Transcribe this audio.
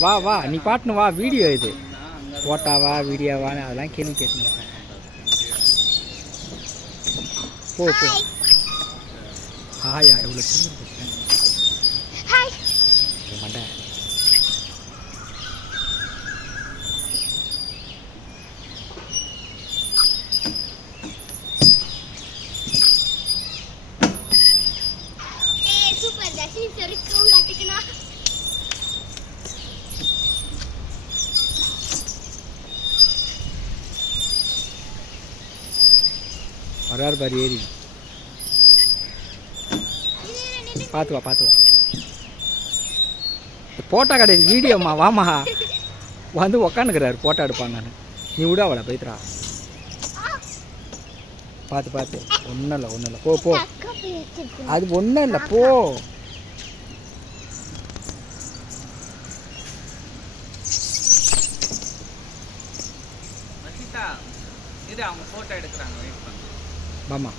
வா வா நீ பாட்டுன்னு வா வீடியோ இது. போட்டாவா வீடியோவான்னு அதெல்லாம் கேள்வி கேட்டுன்னு போ போ. ஹாயா எவ்வளோ மண்டை. ஏ சூப்பர் தர்ஷினி சொரிக்கவும் கத்துக்கணும் வராரு பாரு ஏறி. பார்த்து வா பார்த்து வா போட்டா கிடையாது வீடியோம்மா வாமா. வந்து உக்காந்துக்கிறாரு போட்டோ எடுப்பாங்கன்னு. நீ விட அவளை பைத்ரா பார்த்து பார்த்து ஒன்றும் இல்லை ஒன்றும் இல்லை. போ போ. அது ஒன்றும் இல்லை போ. அவங்க ஃபோட்டோ எடுக்கிறாங்க வெயிட் பண்ணு. வாமா